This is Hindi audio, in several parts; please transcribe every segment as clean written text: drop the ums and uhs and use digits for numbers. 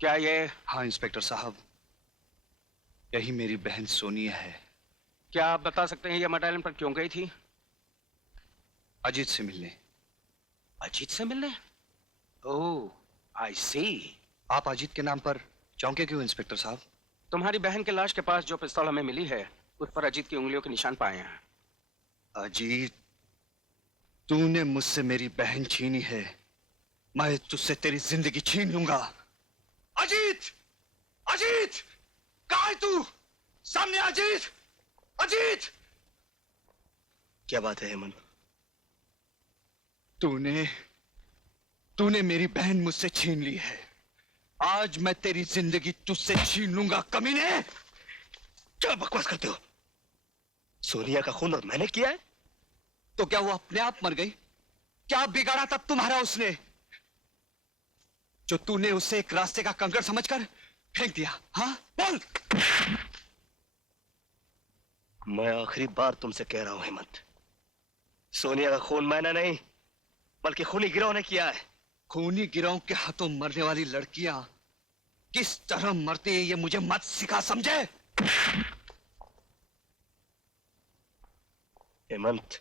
क्या ये? हाँ इंस्पेक्टर साहब, यही मेरी बहन सोनिया है। क्या आप बता सकते हैं ये मट आइलैंड पर क्यों गई थी? अजीत से मिलने। अजीत से मिलने? ओह, आई सी। आप अजीत के नाम पर चौंके क्यों इंस्पेक्टर साहब? तुम्हारी बहन के लाश के पास जो पिस्तौल हमें मिली है उस पर अजीत की उंगलियों के निशान पाए हैं। अजीत, तूने मुझसे मेरी बहन छीनी है, मैं तुझसे तेरी जिंदगी छीन लूंगा। अजीत! अजीत! कहाँ है तू? सामने अजीत! अजीत! क्या बात है हेमंत? तूने मेरी बहन मुझसे छीन ली है। आज मैं तेरी जिंदगी तुझसे छीन लूंगा कमीने। क्या बकवास करते हो? सोनिया का खून और मैंने किया है? तो क्या वो अपने आप मर गई? क्या बिगाड़ा तब तुम्हारा उसने, जो तूने उसे एक रास्ते का कंकड़ समझकर फेंक दिया? हाँ बोल। मैं आखिरी बार तुमसे कह रहा हूं हेमंत, सोनिया का खून मैंने नहीं बल्कि खूनी गिरोह ने किया है। खूनी गिरोह के हाथों मरने वाली लड़कियां किस तरह मरती है ये मुझे मत सिखा, समझे? हेमंत,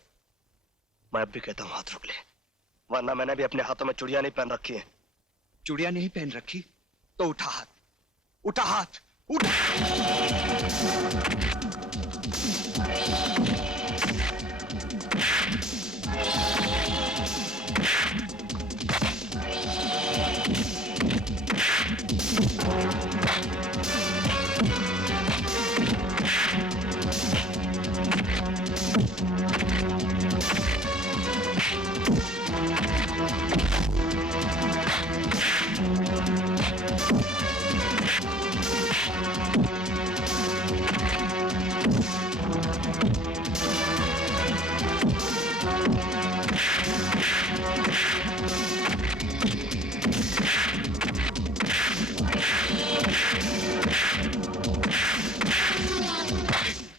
मैं अब भी कहता हूं हाथ रोक ले, वरना मैंने भी अपने हाथों में चूड़ियां नहीं पहन रखी है। चूड़ियां नहीं पहन रखी तो उठा हाथ, उठा हाथ, उठा।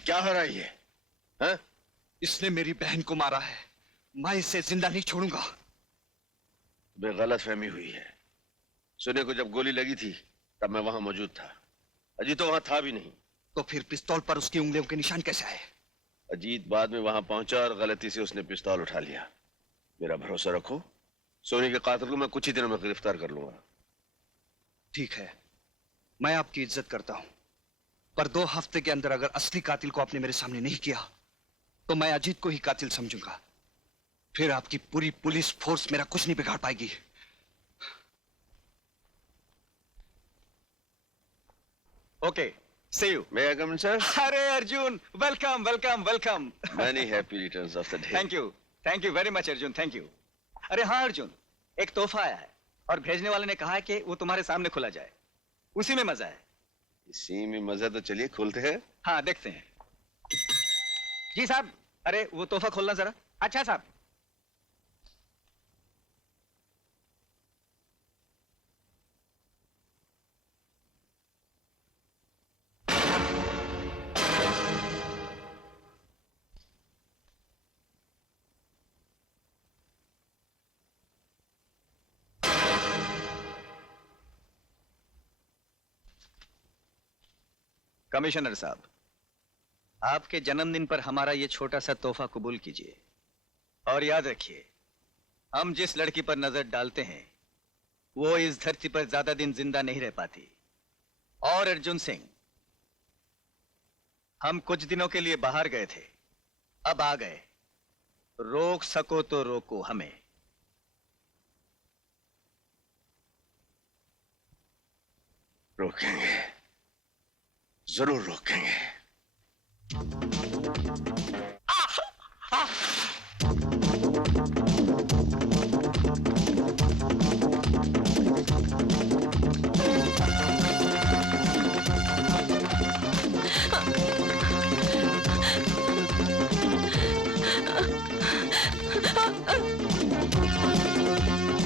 क्या हो रहा है ये? हाँ? इसने मेरी बहन को मारा है, मैं इसे जिंदा नहीं छोड़ूंगा। गलत फहमी हुई है। सोनिया को जब गोली लगी थी तब मैं वहां मौजूद था, अजीत तो वहां था भी नहीं। तो फिर पिस्तौल पर उसकी उंगलियों के निशान कैसे आए? अजीत बाद में वहां पहुंचा और गलती से उसने पिस्तौल उठा लिया। मेरा भरोसा रखो, सोनिया के कातिल को मैं कुछ ही दिनों में गिरफ्तार कर लूंगा। ठीक है, मैं आपकी इज्जत करता हूं, पर 2 हफ्ते के अंदर अगर असली कातिल को आपने मेरे सामने नहीं किया तो मैं अजीत को ही कातिल समझूंगा। फिर आपकी पूरी पुलिस फोर्स मेरा कुछ नहीं बिगाड़ पाएगी। Okay, see you. May I come in sir? अरे Arjun, welcome welcome welcome. Many happy returns of the day. Thank you very much Arjun, thank you. अरे हाँ अर्जुन, एक तोहफा आया है और भेजने वाले ने कहा है कि वो तुम्हारे सामने खुला जाए, उसी में मजा है। इसी में मजा, तो चलिए खोलते हैं। हाँ देखते हैं। जी साहब, अरे वो तोहफा खोलना जरा। अच्छा साहब। कमिश्नर साहब, आपके जन्मदिन पर हमारा ये छोटा सा तोहफा कबूल कीजिए और याद रखिए, हम जिस लड़की पर नजर डालते हैं वो इस धरती पर ज्यादा दिन जिंदा नहीं रह पाती। और अर्जुन सिंह, हम कुछ दिनों के लिए बाहर गए थे, अब आ गए, रोक सको तो रोको हमें। रोकेंगे, जरूर रोकेंगे।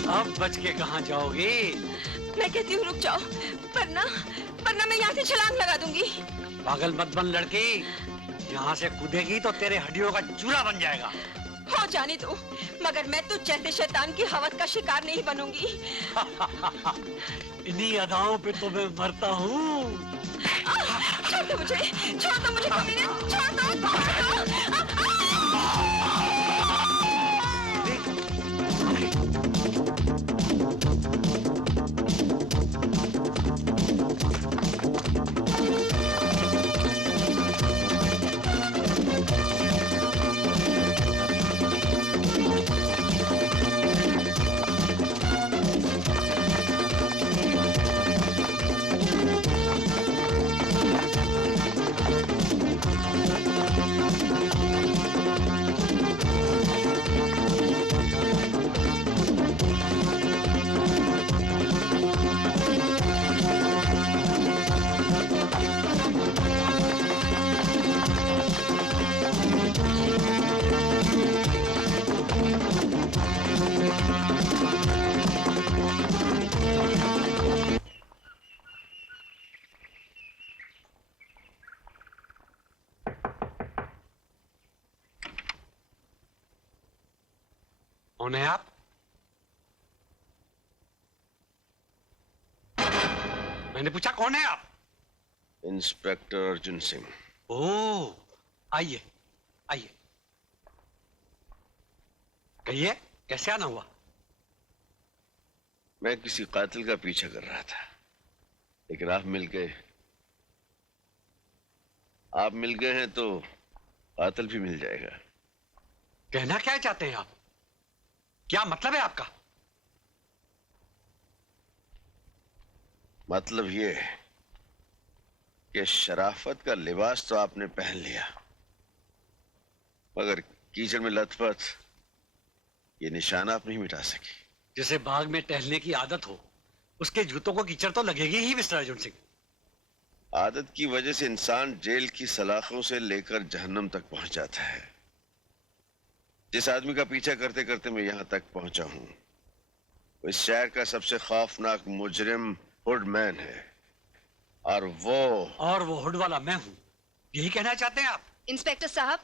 अब बच के कहाँ जाओगी? मैं कहती हूँ रुक जाओ, वरना मैं यहाँ से छलांग लगा दूंगी। पागल मत बन लड़की, यहाँ से कूदेगी तो तेरे हड्डियों का चूरा बन जाएगा। हो जाने दो, मगर मैं तुझ जैसे शैतान की हवस का शिकार नहीं बनूंगी। इन्हीं अदाओं पे तो मैं मरता हूँ। छोड़ दो मुझे, छोड़ दो मुझे कमीने, छोड़ दो, छोड़ दो। कौन है आप? मैंने पूछा कौन है आप? इंस्पेक्टर अर्जुन सिंह। ओह, आइए आइए। कहिए, कैसे आना हुआ? मैं किसी कातिल का पीछा कर रहा था, लेकिन आप मिल गए। आप मिल गए हैं तो कातिल भी मिल जाएगा। कहना क्या चाहते हैं आप? क्या मतलब है आपका? मतलब ये है कि शराफत का लिबास तो आपने पहन लिया, मगर कीचड़ में लथपथ ये निशान आप नहीं मिटा सकी। जिसे बाग में टहलने की आदत हो, उसके जूतों को कीचड़ तो लगेगी ही, मिस्टर अर्जुन सिंह। आदत की वजह से इंसान जेल की सलाखों से लेकर जहन्नम तक पहुंच जाता है। जिस आदमी का पीछा करते करते मैं यहां तक पहुंचा हूं, वो इस शहर का सबसे खौफनाक मुजरिम हुडमैन है, और वो हुड वाला मैं हूं। यही कहना चाहते हैं आप? इंस्पेक्टर साहब,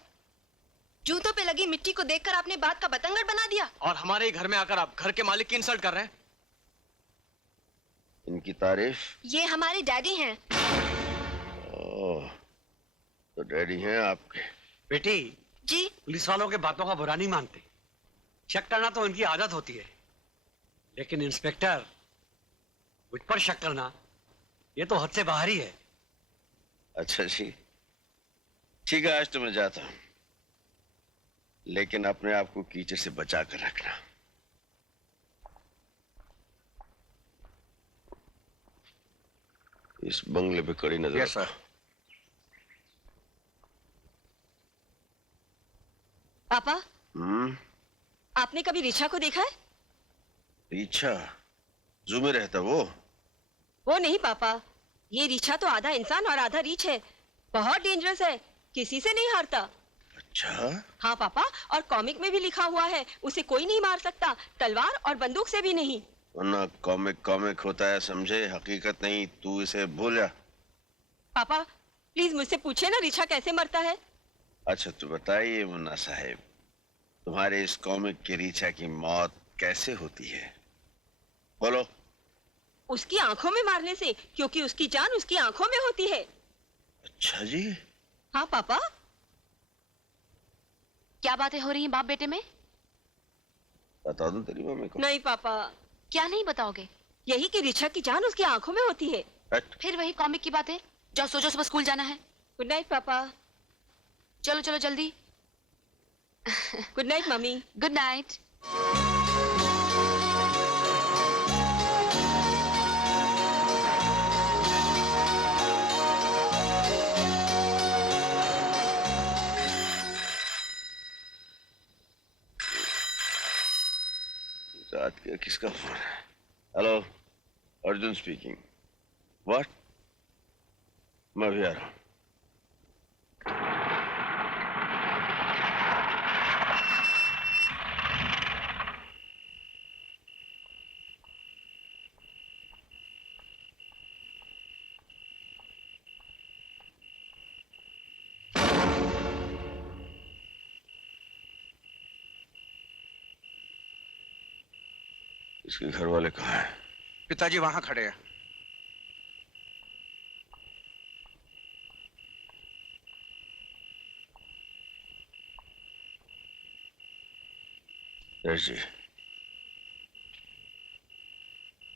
जूतों पे लगी मिट्टी को देखकर आपने बात का बतंगड़ बना दिया और हमारे ही घर में आकर आप घर के मालिक की इंसल्ट कर रहे हैं। इनकी तारीफ। ये हमारे डैडी हैं। ओह, तो डैडी हैं आपके। बेटी जी। पुलिस वालों के बातों का बुरा नहीं मानते, शक करना तो इनकी आदत होती है, लेकिन इंस्पेक्टर मुझ पर शक करना ये तो हद से बाहर ही है। अच्छा जी, ठीक है, आज तो मैं जाता हूं, लेकिन अपने आप को कीचड़ से बचा कर रखना। इस बंगले पे कड़ी नजर। Yes sir. पापा, आपने कभी रिचा को देखा है? रिचा? जू में रहता वो नहीं पापा, ये रिचा तो आधा इंसान और आधा रीछ है। बहुत डेंजरस है, किसी से नहीं हारता। अच्छा। हाँ पापा, और कॉमिक में भी लिखा हुआ है उसे कोई नहीं मार सकता, तलवार और बंदूक से भी नहीं। वरना कॉमिक कॉमिक होता है, समझे, हकीकत नहीं। तू इसे भूल जा। पापा प्लीज मुझसे पूछे ना रिचा कैसे मरता है। अच्छा तो बताइए मुन्ना साहब, तुम्हारे इस कॉमिक की रिचा की मौत कैसे होती है? बोलो। उसकी आंखों में मारने से, क्योंकि उसकी जान उसकी आंखों में होती है। अच्छा जी। हाँ पापा। क्या बातें हो रही हैं बाप बेटे में? बता दूं तेरी मम्मी को? नहीं पापा। क्या नहीं बताओगे? यही कि रिचा की जान उसकी आंखों में होती है। फिर वही कॉमिक की बातें। जाओ सो जाओ, सुबह स्कूल जाना है। गुड नाइट पापा। चलो चलो जल्दी। Good night mummy. Good night. रात का किसका फोन है? Hello, Arjun speaking. व्हाट? मैं भी आ रहा हूं। इसके घर वाले कहाँ हैं? पिताजी वहां खड़े हैं। यश जी,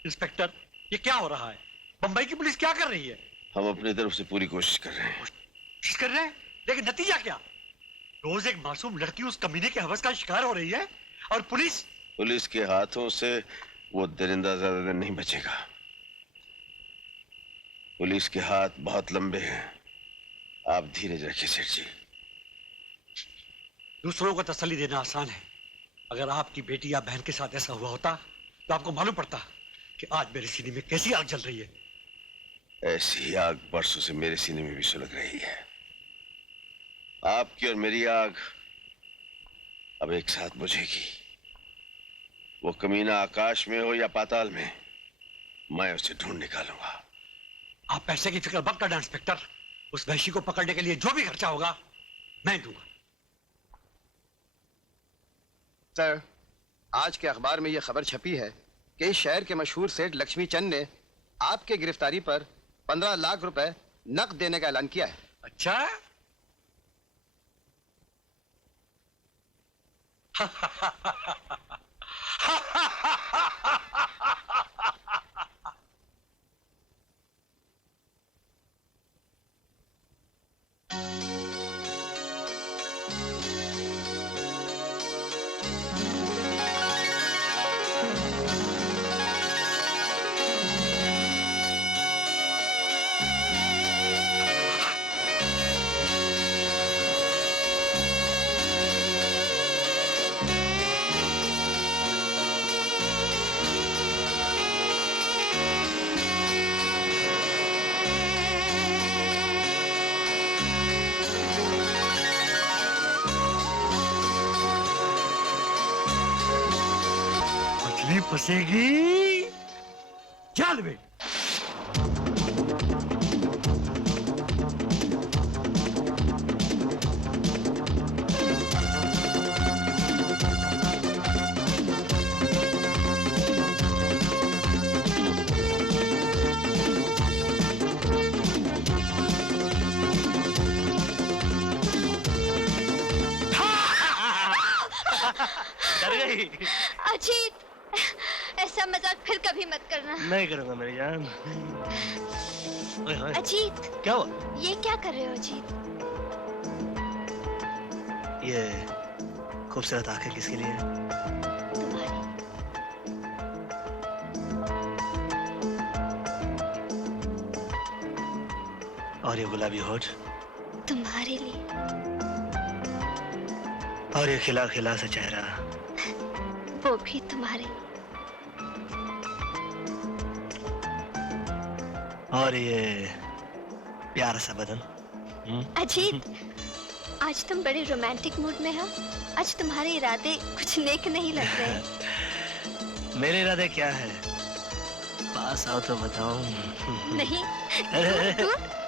इंस्पेक्टर, ये क्या हो रहा है? बंबई की पुलिस क्या कर रही है? हम अपनी तरफ से पूरी कोशिश कर रहे हैं। कोशिश कर रहे हैं, लेकिन नतीजा क्या? रोज एक मासूम लड़की उस कमीने के हवस का शिकार हो रही है और पुलिस के हाथों से वो दरिंदा ज्यादा दिन नहीं बचेगा। पुलिस के हाथ बहुत लंबे हैं। आप धीरज रखिए सेठ जी। दूसरों को तसल्ली देना आसान है। अगर आपकी बेटी या बहन के साथ ऐसा हुआ होता तो आपको मालूम पड़ता कि आज मेरे सीने में कैसी आग जल रही है। ऐसी ही आग बरसों से मेरे सीने में भी सुलग रही है। आपकी और मेरी आग अब एक साथ बुझेगी। वो कमीना आकाश में हो या पाताल में, मैं उसे ढूंढ निकालूंगा। आप पैसे की फिक्र मत करना इंस्पेक्टर। उस वहशी को पकड़ने के लिए जो भी खर्चा होगा मैं दूंगा। सर, आज के अखबार में यह खबर छपी है कि इस शहर के मशहूर सेठ लक्ष्मी चंद ने आपके गिरफ्तारी पर 15 लाख रुपए नकद देने का ऐलान किया है। अच्छा? मछली फंसेगी जाल में। अजीत, ऐसा मजाक फिर कभी मत करना। नहीं करूंगा मेरी जान। ओए होए, अजीत, क्या हुआ? ये क्या कर रहे हो अजीत? ये खूबसूरत आंखें किसके लिए है? तुम्हारी। और ये गुलाबी होठ तुम्हारे लिए। और ये खिला खिला सा चेहरा वो भी तुम्हारे लिए। और ये प्यारा सा बदन। अजीत, आज तुम बड़े रोमांटिक मूड में हो। आज तुम्हारे इरादे कुछ नेक नहीं लग रहे। मेरे इरादे क्या है? पास आओ तो बताऊं। नहीं, अरे, दूर, दूर।